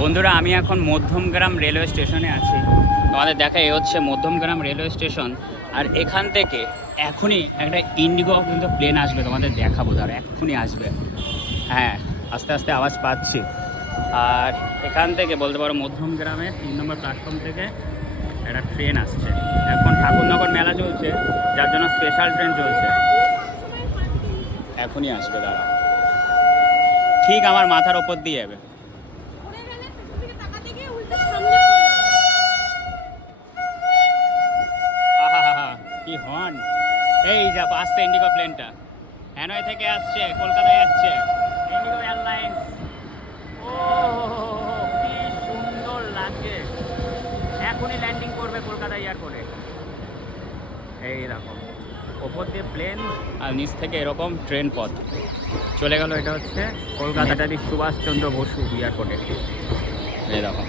বন্ধুরা আমি এখন মধ্যমগ্রাম রেলওয়ে স্টেশনে আছি। তোমাদের দেখা এই হচ্ছে মধ্যমগ্রাম রেলওয়ে স্টেশন। আর এখান থেকে এখনই একটা ইন্ডিগো কিন্তু প্লেন আসবে, তোমাদের দেখাবো, ধরো এক্ষুনি আসবে। হ্যাঁ, আস্তে আস্তে আওয়াজ পাচ্ছি। আর এখান থেকে বলতে পারো মধ্যমগ্রামের 3 নম্বর প্ল্যাটফর্ম থেকে একটা ট্রেন আসছে। এখন ঠাকুরনগর মেলা চলছে, যার জন্য স্পেশাল ট্রেন চলছে। এখনই আসবে, দাঁড়া, ঠিক আমার মাথার ওপর দিয়ে যাবে। কি হন! এই যা আসছে ইন্ডিগো প্লেনটা, হ্যানয় থেকে আসছে, কলকাতায় যাচ্ছে ইন্ডিগো এয়ারলাইন্স। ও কি সুন্দর লাগছে! এখনই ল্যান্ডিং করবে কলকাতা এয়ারপোর্টে। এই দেখো ওপর দিয়ে প্লেন আর নিচ থেকে এরকম ট্রেন পথ চলে গেল। এটা হচ্ছে কলকাতা নেতাজি সুভাষচন্দ্র বসু এয়ারপোর্টে। এই দেখো।